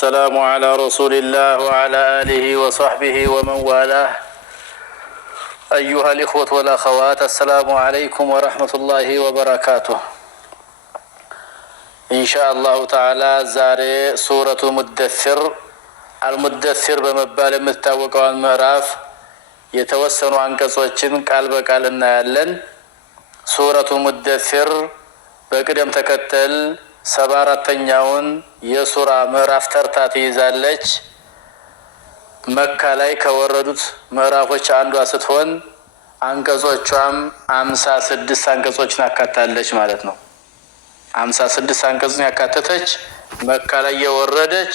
والسلام على رسول الله وعلى آله وصحبه ومن والاه. أيها الإخوة والأخوات، السلام عليكم ورحمة الله وبركاته. إن شاء الله تعالى زاري سورة المدثر بمبال متوقع المعراف يتوسن عن قصوة قلب قالنا يلن سورة المدثر بقدم تكتل ሰባራተኛውን የሱራ ምዕራፍ ተርታ ትይዛለች። መካ ላይ ከወረዱት ምዕራፎች አንዷ ስትሆን አንቀጾቿም 56 አንቀጾችን አካታለች ማለት ነው። 56 አንቀጾችን ያካተተች መካ ላይ የወረደች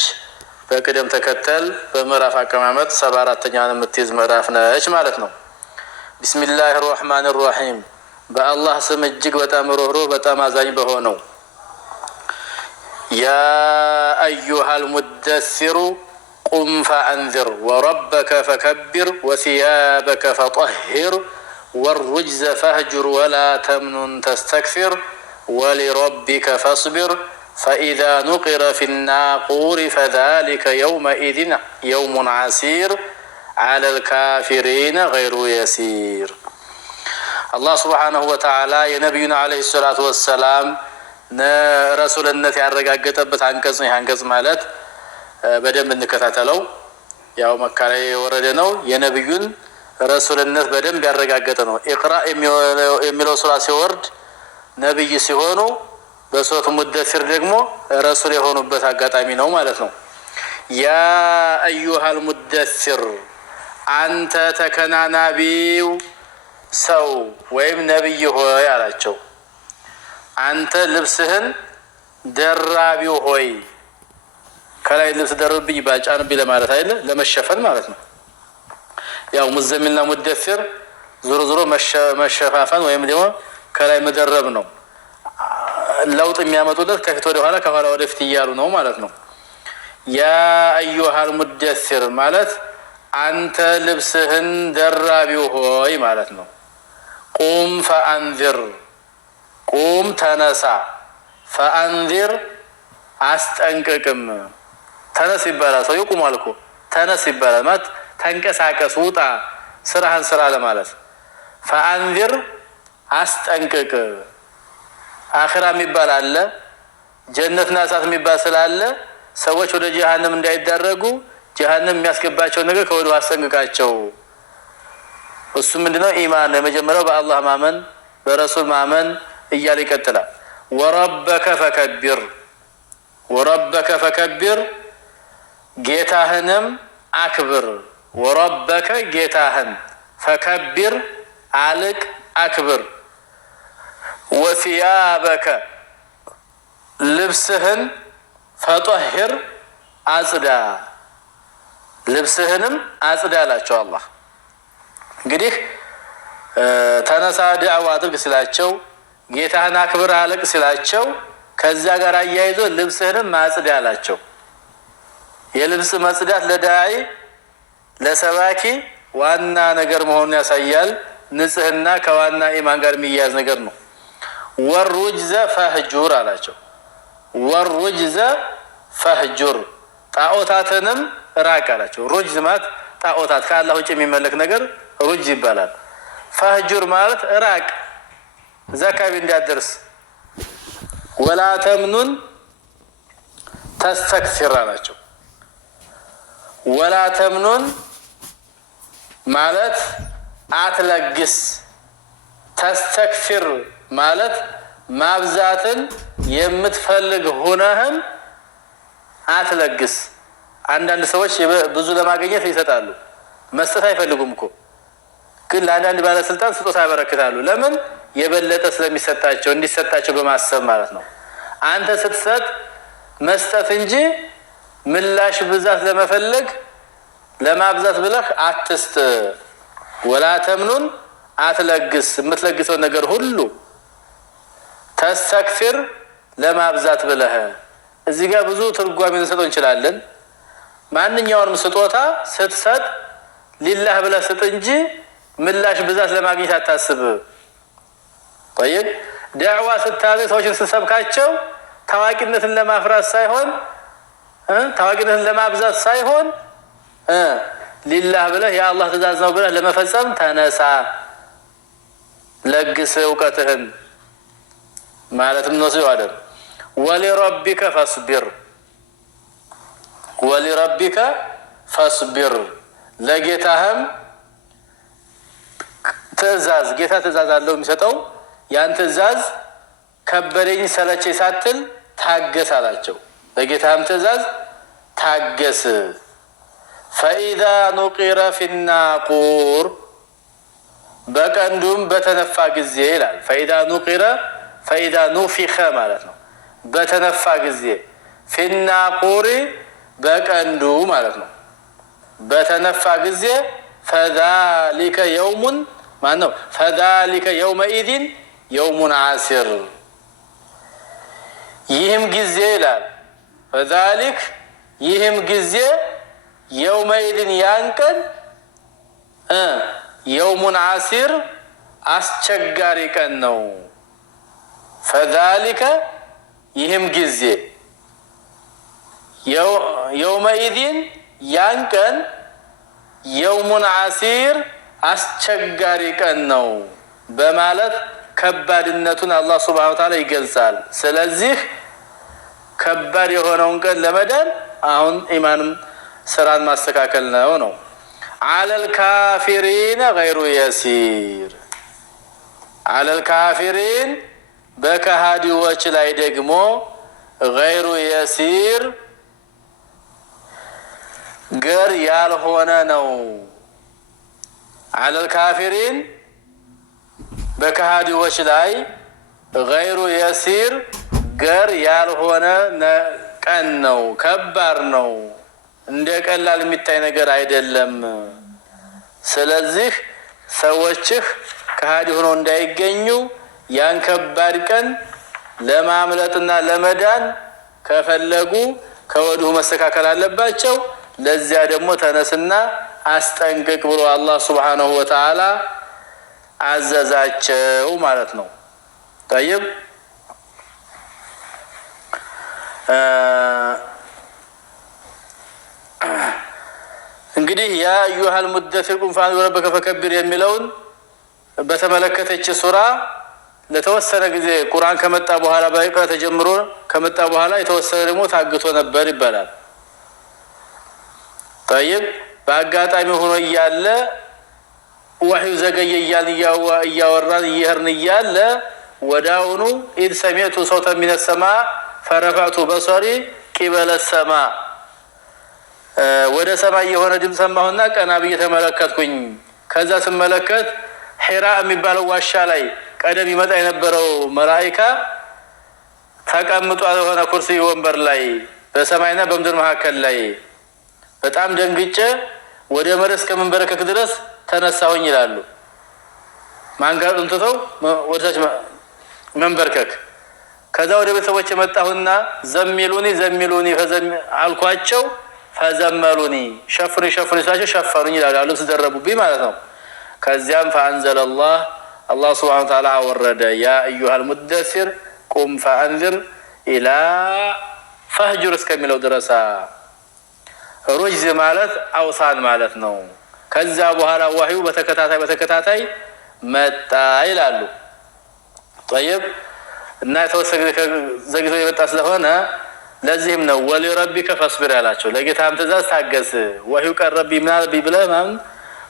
በቅደም ተከተል በምዕራፍ አቀማመጥ ሰባራተኛውን የምትይዝ ምዕራፍ ነች ማለት ነው። ቢስሚላሂር ረህማኒር ረሂም በአላህ ስም እጅግ በጣም ሩህሩህ በጣም አዛኝ በሆነው يا أيها المدثر قم فأنذر وربك فكبر وثيابك فطهر والرجز فاهجر ولا تمنن تستكثر ولربك فاصبر فإذا نقر في الناقور فذلك يومئذ يوم عسير على الكافرين غير يسير. الله سبحانه وتعالى يا نبينا عليه الصلاة والسلام ረሱልነት ያረጋገጠበት አንቀጽ ነው። አንቀጽ ማለት በደንብ እንከታተለው። ያው መካ ላይ የወረደ ነው። የነብዩን ረሱልነት በደንብ ያረጋገጠ ነው። ኢቅራ የሚለው ሱራ ሲወርድ ነብይ ሲሆኑ በሱረቱ ሙደሲር ደግሞ ረሱል የሆኑበት አጋጣሚ ነው ማለት ነው። ያ አዩሃል ሙደሲር አንተ ተከናናቢው ሰው ወይም ነብይ ሆይ አላቸው። አንተ ልብስህን ደራቢው ሆይ ከላይ ልብስ ደርብኝ ባጫንብኝ ለማለት አይደለ፣ ለመሸፈን ማለት ነው። ያው ሙዘሚልና ሙደሲር ዞሮ ዞሮ መሸፋፈን ወይም ደግሞ ከላይ መደረብ ነው። ለውጥ የሚያመጡለት ከፊት ወደ ኋላ ከኋላ ወደ ፊት እያሉ ነው ማለት ነው። ያ አዩሃል ሙደሲር ማለት አንተ ልብስህን ደራቢው ሆይ ማለት ነው። ቁም ፈአንዚር ቁም ተነሳ፣ ፈአንዚር አስጠንቅቅም። ተነስ ይባላል። ሰው ይቁማል እኮ ተነስ ይባላል ማለት ተንቀሳቀስ፣ ውጣ፣ ስራህን ስራ ለማለት። ፈአንዚር አስጠንቅቅ። አኺራ የሚባል አለ፣ ጀነትና እሳት የሚባል ስላለ ሰዎች ወደ ጀሃነም እንዳይዳረጉ ጀሃነም የሚያስገባቸው ነገር ከወዲሁ አስጠንቅቃቸው። እሱ ምንድነው? ኢማን ነው። የመጀመሪያው በአላህ ማመን በረሱል ማመን እያለ ይቀጥላል። ወረበከ ፈከቢር ጌታህንም አክብር። ወረበከ ጌታህን፣ ፈከቢር አልቅ አክብር። ወሲያበከ ልብስህን፣ ፈጠሂር አጽዳ ልብስህንም አጽዳ አላቸው አላህ። እንግዲህ ተነሳ ዳዕዋ አድርግ ሲላቸው ጌታህን አክብር አልቅ ሲላቸው ከዛ ጋር አያይዞ ልብስህንም ማጽዳ አላቸው። የልብስ መጽዳት ለዳዒ ለሰባኪ ዋና ነገር መሆኑን ያሳያል። ንጽህና ከዋና ኢማን ጋር የሚያያዝ ነገር ነው። ወሩጅዘ ፈህጁር አላቸው። ወሩጅዘ ፈህጁር ጣዖታትንም ራቅ አላቸው። ሩጅዝ ማለት ጣዖታት ከአላህ ውጭ የሚመለክ ነገር ሩጅዝ ይባላል። ፈህጁር ማለት ራቅ፣ ዘካቢ እንዳደርስ። ወላ ተምኑን ተስተክሲር አላቸው። ወላ ተምኑን ማለት አትለግስ፣ ተስተክሲር ማለት ማብዛትን የምትፈልግ ሆነህም አትለግስ። አንዳንድ ሰዎች ብዙ ለማግኘት ይሰጣሉ፣ መስጠት አይፈልጉም እኮ ግን ለአንዳንድ ባለስልጣን ስጦታ ያበረክታሉ። ለምን? የበለጠ ስለሚሰጣቸው እንዲሰጣቸው በማሰብ ማለት ነው። አንተ ስትሰጥ መስጠት እንጂ ምላሽ ብዛት ለመፈለግ ለማብዛት ብለህ አትስጥ። ወላ ተምኑን አትለግስ፣ የምትለግሰው ነገር ሁሉ ተስተክፊር ለማብዛት ብለህ። እዚህ ጋር ብዙ ትርጓሜ ልንሰጠው እንችላለን። ማንኛውንም ስጦታ ስትሰጥ ሊላህ ብለህ ስጥ እንጂ ምላሽ ብዛት ለማግኘት አታስብ። طيب ዳዕዋ ስታደርግ ሰዎችን ስትሰብካቸው ታዋቂነትን ለማፍራት ሳይሆን ታዋቂነትን ለማብዛት ሳይሆን ሊላህ ብለህ የአላህ ትእዛዝ ነው ብለህ ለመፈጸም ተነሳ ለግስ እውቀትህን ማለትም ነው ሲዋደ ወሊረቢከ ፈስቢር ለጌታህም ትእዛዝ ጌታ ትእዛዝ አለው የሚሰጠው ያን ትእዛዝ ከበደኝ ሰለቸኝ ሳትል ታገስ አላቸው ለጌታህም ትእዛዝ ታገስ ፈኢዛ ኑቂረ ፊናቁር በቀንዱም በተነፋ ጊዜ ይላል ፈኢዛ ኑፊኸ ማለት ነው በተነፋ ጊዜ ፊናቁር በቀንዱ ማለት ነው በተነፋ ጊዜ ፈዛሊከ የውሙን ማነው ፈዛሊከ የውመኢዚን የውሙን ዓሲር ይህም ጊዜ ይላል ፈዛሊክ ይህም ጊዜ የውመኢዚን ያንቀን የውሙን ዓሲር አስቸጋሪ ቀን ነው ፈዛሊከ ይህም ጊዜ የውመኢዚን ያንቀን የውሙን ዓሲር አስቸጋሪ ቀን ነው በማለት ከባድነቱን አላህ ሱብሓነሁ ወተዓላ ይገልጻል ስለዚህ ከባድ የሆነውን ቀን ለመዳን አሁን ኢማንም ስራን ማስተካከል ነው አለል ካፊሪን ገይሩ የሲር አለል ካፊሪን በከሃዲዎች ላይ ደግሞ ገይሩ የሲር ገር ያልሆነ ነው አለል ካፊሪን በከሃዲዎች ላይ ገይሩ የሲር ገር ያልሆነ ቀን ነው ከባድ ነው እንደ ቀላል የሚታይ ነገር አይደለም ስለዚህ ሰዎችህ ከሃዲ ሆነው እንዳይገኙ ያን ከባድ ቀን ለማምለጥና ለመዳን ከፈለጉ ከወዲሁ መስተካከል አለባቸው ለዚያ ደግሞ ተነስና አስጠንቅቅ ብሎ አላህ ሱብሓነሁ ወተዓላ አዘዛቸው ማለት ነው طيب እንግዲህ ያ አዩሃል ሙደሲር ቁም ፈአንዚር ወረበከ ፈከብር የሚለውን በተመለከተች ሱራ ለተወሰነ ጊዜ ቁርአን ከመጣ በኋላ ባይቀር ተጀምሮ ከመጣ በኋላ የተወሰነ ደግሞ ታግቶ ነበር ይባላል طيب በአጋጣሚ ሆኖ እያለ ወህዩ ዘገየ እያወራን እየሄድን እያለ ወዳውኑ ኢድ ሰሚዕቱ ሰውተ ሚነ ሰማእ ፈረፈዕቱ በሰሪ ቂበለ ሰማእ ወደ ሰማይ የሆነ ድምፅ ሰማሁና ቀና ብዬ ተመለከትኩኝ ከዛ ስመለከት ሒራ የሚባለው ዋሻ ላይ ቀደም ይመጣ የነበረው መላእክት ተቀምጧል የሆነ ኩርሲ ወንበር ላይ በሰማይና በምድር መካከል ላይ በጣም ደንግጬ ወደ መሬት እስከመንበረከክ ድረስ ተነሳሁኝ ይላሉ ማንጋጥ እንትተው ወደታች መንበርከክ ከዛ ወደ ቤተሰቦች መጣሁና ዘሚሉኒ አልኳቸው ፈዘመሉኒ ሸፍሩኝ ሳቸው ሸፈሩኝ ይላሉ ተደረቡብኝ ማለት ነው ከዚያም فأنزل الله سبحانه وتعالى ورد يا أيها المدثر قم فأنذر إلى فهجر እስከሚለው ድረስ ሩጅዝ ማለት አውሳን ማለት ነው ከዛ በኋላ ወህዩ በተከታታይ መጣ ይላሉ طيب እና የተወሰነ ዘግይቶ የመጣ ስለሆነ ለዚህም ነው ወሊረቢከ ፈስቢር ያላቸው ለጌታም ትእዛዝ ታገስ ወህዩ ቀረብ ይምናል ቢብለ ማን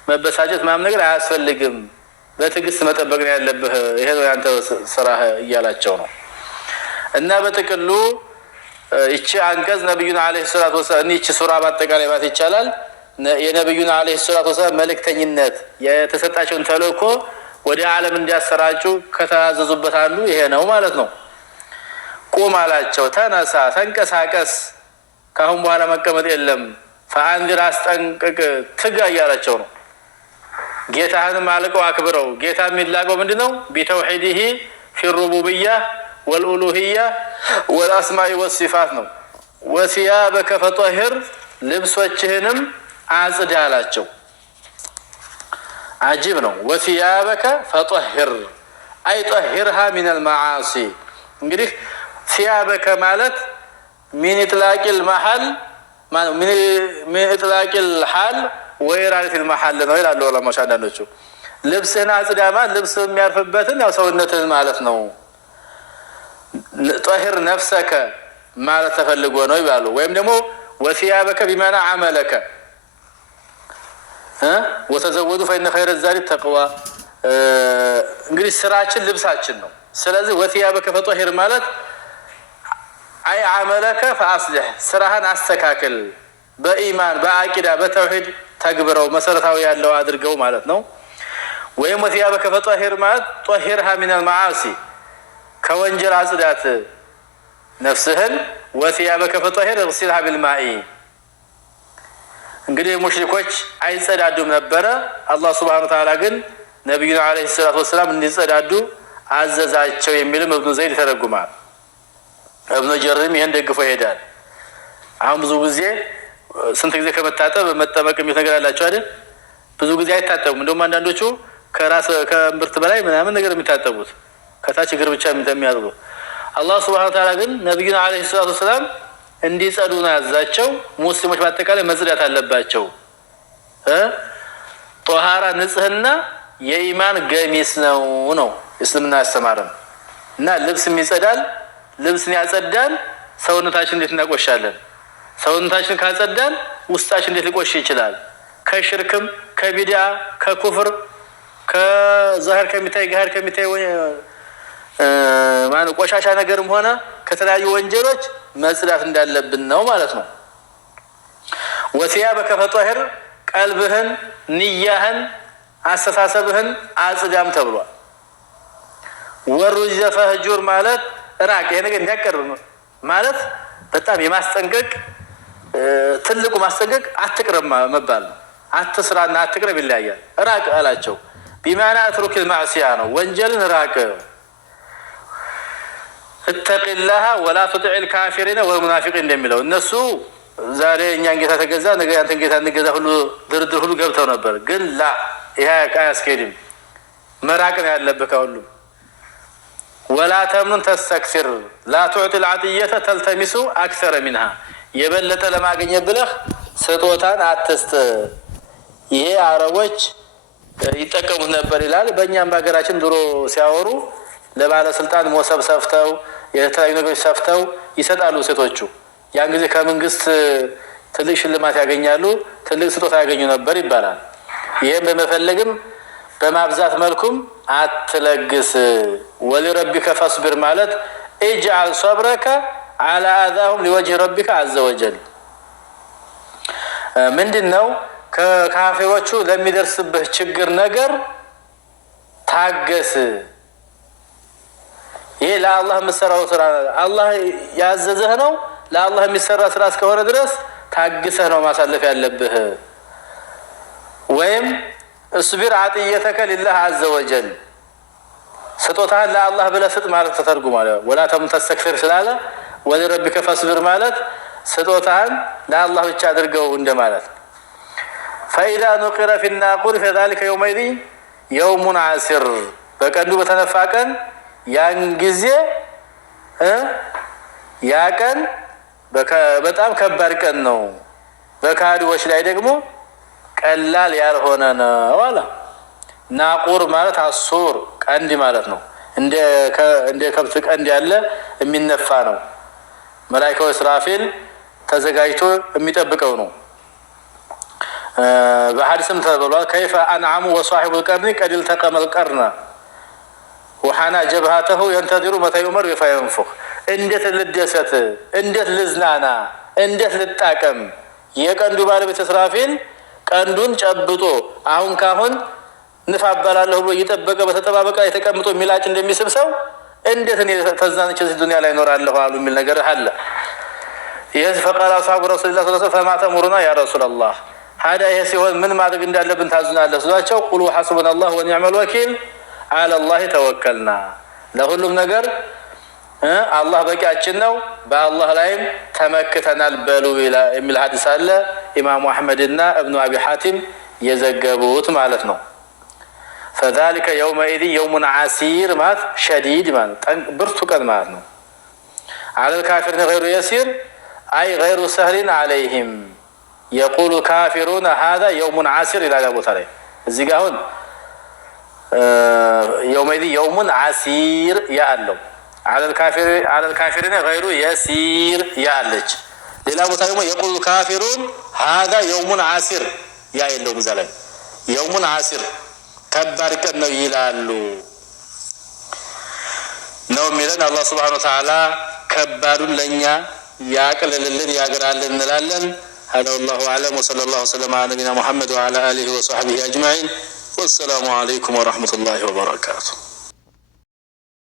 መበሳጨት ማም ነገር አያስፈልግም በትግስት መጠበቅ ነው ያለብህ ይሄ ነው ያንተ ስራህ እያላቸው ነው እና በተቀሉ እቺ አንቀጽ ነብዩና አለይሂ ሰላቱ ወሰለም እቺ ሱራ ባጠቃላይ ማለት ይቻላል የነብዩና አለይሂ ሰላቱ ወሰለም መልእክተኝነት የተሰጣቸውን ተልእኮ ወደ ዓለም እንዲያሰራጩ ከተያዘዙበት አንዱ ይሄ ነው ማለት ነው ቁም አላቸው ተነሳ ተንቀሳቀስ ካሁን በኋላ መቀመጥ የለም ፈአንዚር አስጠንቅቅ ትጋ እያላቸው ነው ጌታህን ማልቀው አክብረው ጌታ የሚላቀው ምንድነው ቢተውሂዲሂ ፊ الربوبيه والالوهيه والاسماء والصفات ነው ወሲያበከ ፈጠህር ልብሶችህንም አጽዳ አላቸው عجيب ነው ወሲያበከ ፈጠህር አይ طهرها من المعاصي እንግዲህ ሲያበከ ማለት ሚን ኢጥላቂል መሐል من إطلاق الحال وإرادة المحل ነው ይላሉ ዑለማዎች አንዳንዶቹ። ልብስህን አጽዳ ማለት ልብስህ የሚያርፍበትን ያው ሰውነትህን ማለት ነው። ጠሂር ነፍሰከ ማለት ተፈልጎ ነው ይባሉ። ወይም ደግሞ ወሲያበከ ቢማና አመለከ ወተዘወዱ ፈኢነ ኸይረ ዛዲ ተቅዋ። እንግዲህ ስራችን ልብሳችን ነው። ስለዚህ ወሲያበከ ፈጠሂር ማለት አይ አመለከ ፈአስሊህ ስራህን አስተካክል፣ በኢማን በአቂዳ በተውሂድ ተግብረው መሰረታዊ ያለው አድርገው ማለት ነው። ወይም ወሲያበከ ፈጠሂር ማለት ጠሂርሃ ሚነል መዓሲ ከወንጀል አጽዳት ነፍስህን። ወሲያበከ ፈጠሂር እግሲልሃ ቢልማኢ። እንግዲህ ሙሽሪኮች አይጸዳዱም ነበረ። አላህ ሱብሓነሁ ወተዓላ ግን ነቢዩን ዓለይሂ ሰላቱ ወሰላም እንዲጸዳዱ አዘዛቸው የሚልም እብኑ ዘይድ ይተረጉማል። እብኑ ጀርም ይሄን ደግፎ ይሄዳል። አሁን ብዙ ጊዜ ስንት ጊዜ ከመታጠብ መጠመቅ የሚል ነገር አላቸው አይደል? ብዙ ጊዜ አይታጠቡም። እንደውም አንዳንዶቹ ከራስ ከእምብርት በላይ ምናምን ነገር የሚታጠቡት ከታች እግር ብቻ የሚያጥቡ። አላህ ሱብሓነሁ ወተዓላ ግን ነቢዩን ዓለይሂ ሰላቱ ወሰላም እንዲጸዱ ነው ያዛቸው። ሙስሊሞች በአጠቃላይ መጽዳት አለባቸው። ጦሃራ ንጽህና የኢማን ገሚስ ነው እስልምና ያስተማረን። እና ልብስም ይጸዳል፣ ልብስን ያጸዳል። ሰውነታችን እንዴት እናቆሻለን? ሰውነታችን ካጸዳን ውስጣችን እንዴት ሊቆሽ ይችላል? ከሽርክም ከቢድዓ ከኩፍር ከዛህር ከሚታይ ጋር ከሚታይ ማን ቆሻሻ ነገርም ሆነ ከተለያዩ ወንጀሎች መጽዳት እንዳለብን ነው ማለት ነው። ወሲያበከ ፈጠሂር ቀልብህን፣ ንያህን፣ አስተሳሰብህን አጽዳም ተብሏል። ወሩጅ ፈህጁር ማለት ራቅ፣ ይሄ ነገር እንዲያቀርብ ማለት በጣም የማስጠንቀቅ ትልቁ ማስጠንቀቅ አትቅረብ መባል ነው። አትስራና አትቅረብ ይለያያል። ራቅ አላቸው። ቢማና አትሩክል ማዕሲያ ነው፣ ወንጀልን ራቅ። እተቂላህ ወላ ቱጢዕል ካፊሪነ ወልሙናፊቂን እንደሚለው እነሱ ዛሬ እኛን ጌታ ተገዛ ነገ ያንተን ጌታ እንገዛ ሁሉ ድርድር ሁሉ ገብተው ነበር። ግን ላ ይሄ አያስኬድም። መራቅ ነው ያለብህ ከሁሉም። ወላ ተምኑን ተስተክሲር ላ ቱዕጢል ዓጥየተ ተልተሚሱ አክሰረ ሚንሃ የበለጠ ለማግኘት ብለህ ስጦታን አትስጥ። ይሄ አረቦች ይጠቀሙት ነበር ይላል። በእኛም በሀገራችን ድሮ ሲያወሩ ለባለስልጣን ሞሰብ ሰፍተው የተለያዩ ነገሮች ሰፍተው ይሰጣሉ ሴቶቹ። ያን ጊዜ ከመንግስት ትልቅ ሽልማት ያገኛሉ፣ ትልቅ ስጦታ ያገኙ ነበር ይባላል። ይህም በመፈለግም በማብዛት መልኩም አትለግስ። ወሊረቢከ ፈስቢር ማለት ኢጅዓል ሰብረከ አላ አዛሁም ሊወጅህ ረቢከ አዘ ወጀል። ምንድን ነው? ከካፊሮቹ ለሚደርስብህ ችግር ነገር ታገስ። ይሄ ለአላህ የምትሰራው ስራ አላህ ያዘዘህ ነው። ለአላህ የሚሰራ ስራ እስከሆነ ድረስ ታግሰህ ነው ማሳለፍ ያለብህ። ወይም እስቢር ዓጥየተከ ሊላህ አዘ ወጀል ስጦታህን ለአላህ ብለህ ስጥ ማለት ተተርጉሟል። ወላ ተምኑን ተስተክሲር ስላለ ወሊረቢከ ፈስቢር ማለት ስጦታህን ለአላህ ብቻ አድርገው እንደማለት። ፈኢዛ ኑቂረ ፊናቁር ፈዛሊከ የውመኢዚን የውሙን ዓሲር በቀንዱ በተነፋ ቀን ያን ጊዜ ያ ቀን በጣም ከባድ ቀን ነው። በካዲዎች ላይ ደግሞ ቀላል ያልሆነ ነው አለ። ናቁር ማለት አሱር ቀንድ ማለት ነው። እንደ ከብት ቀንድ ያለ የሚነፋ ነው። መላኢካው እስራፊል ተዘጋጅቶ የሚጠብቀው ነው። በሐዲስም ተብሏል ከይፈ አንዓሙ ወሷሒቡል ቀርኒ ቀድ ኢልተቀመል ቀርነ ወሐና ጀብሃተሁ የንተዚሩ መተ ዩመር ፈየንፉኽ። እንዴት ልደሰት፣ እንዴት ልዝናና፣ እንዴት ልጣቀም። የቀንዱ ባለቤት እስራፊል ቀንዱን ጨብጦ አሁን ካሁን ንፋ አባላለሁ ብሎ እየጠበቀ በተጠባበቀ ላይ ተቀምጦ ሚላጭ እንደሚስብ ሰው እንዴት እኔ ተዝናንቼ እዚህ ዱንያ ላይ እኖራለሁ አሉ የሚል ነገር አለ። ይህ ፈቃል አስሓቡ ረሱሊላህ ሰለላሁ ዐለይሂ ወሰለም ፈማ ተእሙሩና ያ ረሱለላህ፣ ታዲያ ይሄ ሲሆን ምን ማድረግ እንዳለብን ታዙናለህ ስሏቸው ቁሉ ሐስቡነላህ ወኒዕመል ወኪል አለላህ ተወከልና፣ ለሁሉም ነገር አላህ በቂያችን ነው፣ በአላህ ላይም ተመክተናል በሉ የሚል ሐዲስ አለ። ኢማሙ አሕመድና እብኑ አቢ ሐቲም የዘገቡት ማለት ነው። ፈዛሊከ የውመኢዚን የውሙን ዓሲር ማለት ሸዲድ ማለት ብርቱ ቀን ማለት ነው። አለል ካፊሪነ ገይሩ የሲር አይ ገይሩ ሰህሊን አለይህም የቁሉ ካፊሩነ ሀዛ የውሙን ዓሲር ይላል ቦታ ላይ። እዚህ ጋር አሁን የውመይዚ የውሙን ዓሲር ያለው አለል ካፊሪነ ገይሩ የሲር ያለች። ሌላ ቦታ ደግሞ የቁሉ ካፊሩን ሀዛ የውሙን ዓሲር ያ የለውም እዛ ላይ የውሙን ዓሲር ከባድ ቀን ነው ይላሉ ነው የሚለን። አላህ ሱብሓነሁ ወተዓላ ከባዱን ለእኛ ያቅልልልን ያግራልን እንላለን። هذا والله أعلم وصلى الله وسلم على نبينا محمد وعلى آله وصحبه أجمعين والسلام عليكم ورحمة الله وبركاته.